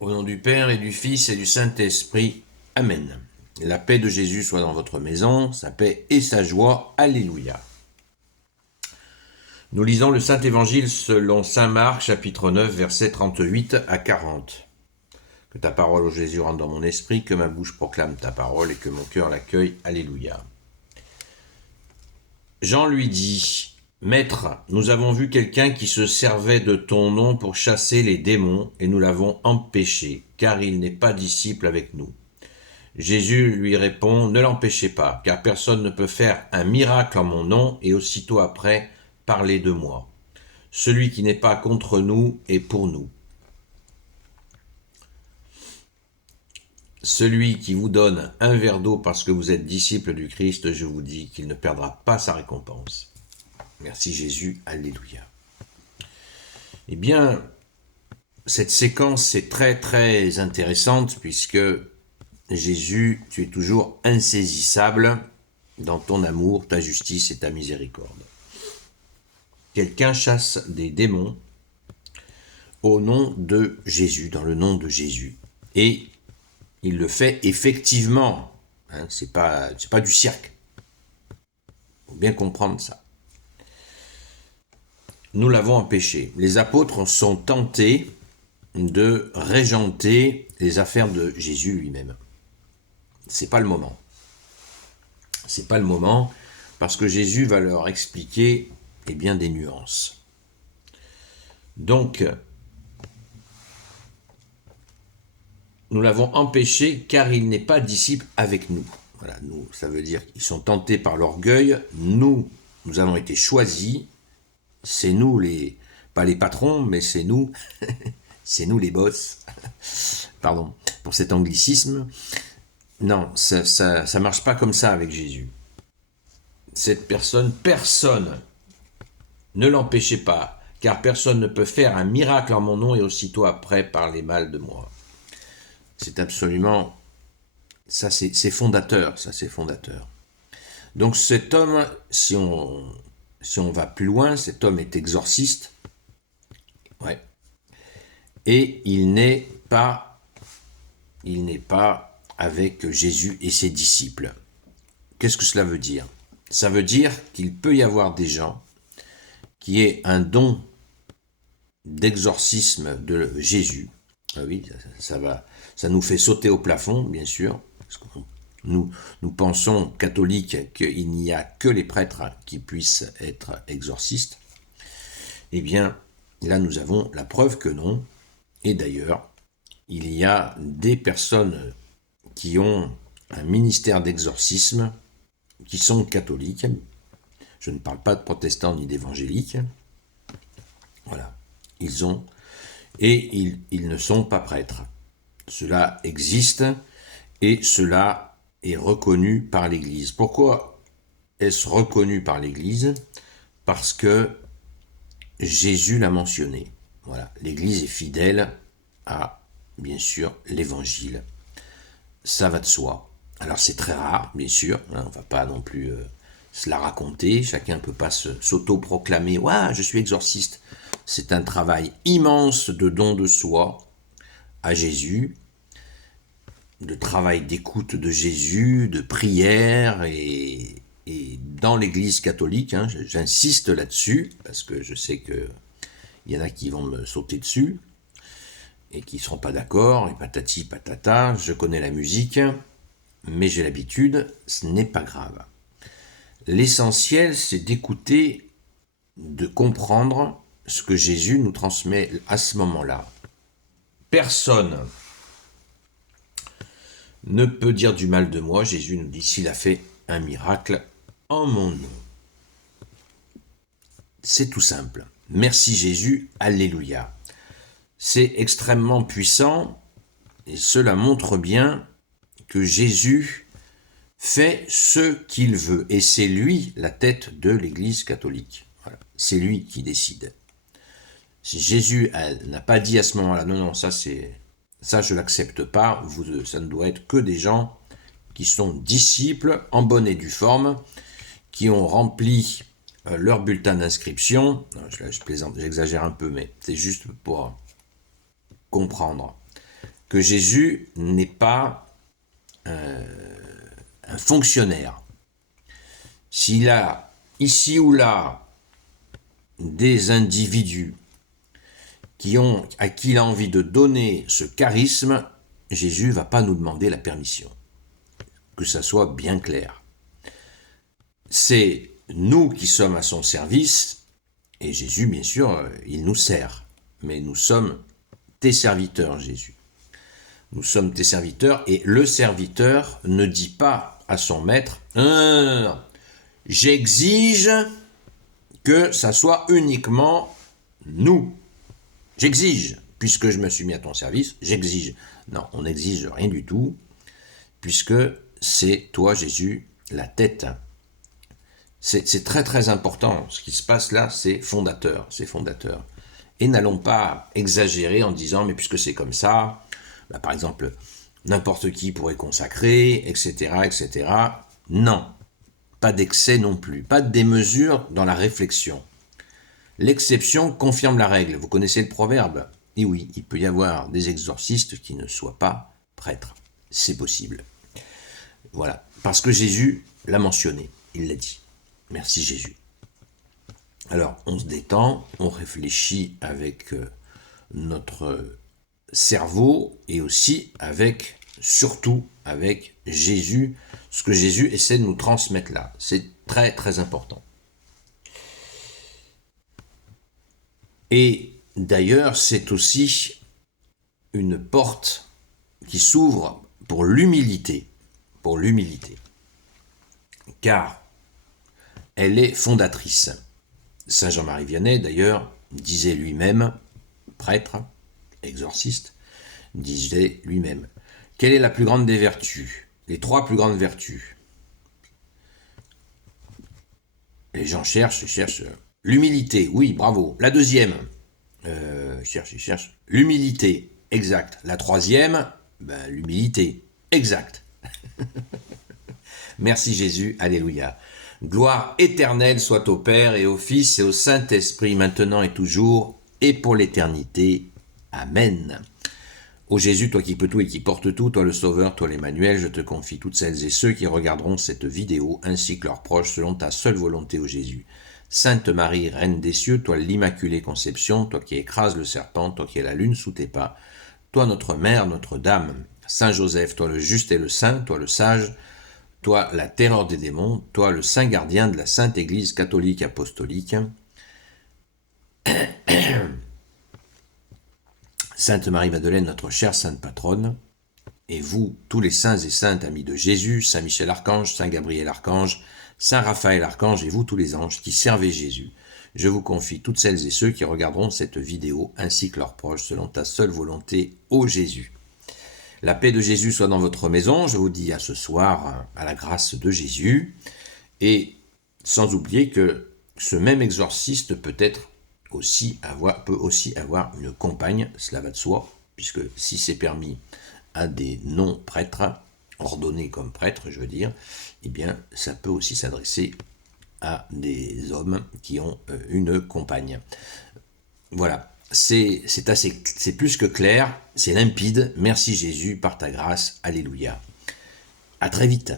Au nom du Père et du Fils et du Saint-Esprit. Amen. La paix de Jésus soit dans votre maison, sa paix et sa joie. Alléluia. Nous lisons le Saint-Évangile selon Saint Marc, chapitre 9, versets 38 à 40. Que ta parole, ô Jésus, rentre dans mon esprit, que ma bouche proclame ta parole et que mon cœur l'accueille. Alléluia. Jean lui dit, « Maître, nous avons vu quelqu'un qui se servait de ton nom pour chasser les démons, et nous l'avons empêché, car il n'est pas disciple avec nous. » Jésus lui répond, « Ne l'empêchez pas, car personne ne peut faire un miracle en mon nom et aussitôt après parler de moi. Celui qui n'est pas contre nous est pour nous. Celui qui vous donne un verre d'eau parce que vous êtes disciple du Christ, je vous dis qu'il ne perdra pas sa récompense. » Merci Jésus, alléluia. Eh bien, cette séquence est très très intéressante puisque Jésus, tu es toujours insaisissable dans ton amour, ta justice et ta miséricorde. Quelqu'un chasse des démons au nom de Jésus, dans le nom de Jésus. Et il le fait effectivement. C'est pas du cirque. Il faut bien comprendre ça. Nous l'avons empêché. Les apôtres sont tentés de régenter les affaires de Jésus lui-même. C'est pas le moment. C'est pas le moment parce que Jésus va leur expliquer bien des nuances. Donc, nous l'avons empêché car il n'est pas disciple avec nous. Voilà, nous, ça veut dire qu'ils sont tentés par l'orgueil. Nous avons été choisis. C'est nous pas les patrons, mais c'est nous, c'est nous les boss. Pardon pour cet anglicisme. Non, ça marche pas comme ça avec Jésus. Cette personne ne l'empêchez pas, car personne ne peut faire un miracle en mon nom et aussitôt après parler mal de moi. C'est absolument, ça c'est fondateur, ça c'est fondateur. Donc cet homme, si on va plus loin, cet homme est exorciste, ouais, et il n'est pas avec Jésus et ses disciples. Qu'est-ce que cela veut dire? Ça veut dire qu'il peut y avoir des gens qui aient un don d'exorcisme de Jésus. Ah oui, ça nous fait sauter au plafond, bien sûr. Parce que nous pensons, catholiques, qu'il n'y a que les prêtres qui puissent être exorcistes. Eh bien, là, nous avons la preuve que non. Et d'ailleurs, il y a des personnes qui ont un ministère d'exorcisme, qui sont catholiques. Je ne parle pas de protestants ni d'évangéliques. Voilà. Ils ont, et ils ne sont pas prêtres. Cela existe et cela est reconnu par l'Église. Pourquoi est-ce reconnu par l'Église? Parce que Jésus l'a mentionné. Voilà. L'Église est fidèle à, bien sûr, l'Évangile. Ça va de soi. Alors c'est très rare, bien sûr, on ne va pas non plus se la raconter, chacun ne peut pas s'auto-proclamer « Ouais, je suis exorciste ». C'est un travail immense de don de soi à Jésus, de travail d'écoute de Jésus, de prière, et dans l'Église catholique, j'insiste là-dessus, parce que je sais qu'il y en a qui vont me sauter dessus, et qui ne seront pas d'accord, et patati patata, je connais la musique, mais j'ai l'habitude, ce n'est pas grave. L'essentiel, c'est d'écouter, de comprendre ce que Jésus nous transmet à ce moment-là. Personne ne peut dire du mal de moi, Jésus nous dit, s'il a fait un miracle en mon nom. C'est tout simple. Merci Jésus, alléluia. C'est extrêmement puissant, et cela montre bien que Jésus fait ce qu'il veut. Et c'est lui la tête de l'Église catholique. Voilà. C'est lui qui décide. Si Jésus n'a pas dit à ce moment-là, non, ça je l'accepte pas, ça ne doit être que des gens qui sont disciples, en bonne et due forme, qui ont rempli leur bulletin d'inscription. Je plaisante, j'exagère un peu, mais c'est juste pour comprendre. que Jésus n'est pas un fonctionnaire. S'il a ici ou là des individus à qui il a envie de donner ce charisme, Jésus ne va pas nous demander la permission. Que ça soit bien clair. C'est nous qui sommes à son service, et Jésus, bien sûr, il nous sert. Mais nous sommes tes serviteurs, Jésus. Nous sommes tes serviteurs, et le serviteur ne dit pas à son maître « J'exige que ça soit uniquement nous. J'exige, puisque je me suis mis à ton service, j'exige. » Non, on n'exige rien du tout, puisque c'est toi, Jésus, la tête. C'est très très important. Ce qui se passe là, c'est fondateur. Et n'allons pas exagérer en disant, mais puisque c'est comme ça, bah, par exemple, n'importe qui pourrait consacrer, etc., etc. Non, pas d'excès non plus, pas de démesure dans la réflexion. L'exception confirme la règle. Vous connaissez le proverbe? Et oui, il peut y avoir des exorcistes qui ne soient pas prêtres. C'est possible. Voilà, parce que Jésus l'a mentionné, il l'a dit. Merci Jésus. Alors, on se détend, on réfléchit avec notre cerveau et aussi surtout avec Jésus, ce que Jésus essaie de nous transmettre là. C'est très très important. Et d'ailleurs, c'est aussi une porte qui s'ouvre pour l'humilité. Car elle est fondatrice. Saint Jean-Marie Vianney, d'ailleurs, disait lui-même, prêtre, exorciste, disait lui-même, quelle est la plus grande des vertus? Les 3 plus grandes vertus. Les gens cherchent. L'humilité, oui, bravo. La deuxième, cherche. L'humilité, exact. La troisième, l'humilité, exact. Merci Jésus, alléluia. Gloire éternelle soit au Père et au Fils et au Saint-Esprit, maintenant et toujours, et pour l'éternité. Amen. Ô Jésus, toi qui peux tout et qui portes tout, toi le Sauveur, toi l'Emmanuel, je te confie toutes celles et ceux qui regarderont cette vidéo, ainsi que leurs proches, selon ta seule volonté, ô Jésus. Sainte Marie, Reine des cieux, toi l'Immaculée Conception, toi qui écrases le serpent, toi qui es la lune sous tes pas, toi notre Mère, notre Dame, Saint Joseph, toi le juste et le saint, toi le sage, toi la terreur des démons, toi le saint gardien de la Sainte Église catholique apostolique, Sainte Marie-Madeleine, notre chère sainte patronne, et vous, tous les saints et saintes amis de Jésus, Saint Michel Archange, Saint Gabriel Archange, Saint Raphaël Archange, et vous tous les anges qui servez Jésus, je vous confie toutes celles et ceux qui regarderont cette vidéo, ainsi que leurs proches, selon ta seule volonté, ô Jésus. La paix de Jésus soit dans votre maison, je vous dis à ce soir, à la grâce de Jésus, et sans oublier que ce même exorciste peut aussi avoir une compagne, cela va de soi, puisque si c'est permis à des non-prêtres, ordonnés comme prêtres, je veux dire, eh bien, ça peut aussi s'adresser à des hommes qui ont une compagne. Voilà. C'est plus que clair, c'est limpide. Merci Jésus, par ta grâce. Alléluia. À très vite.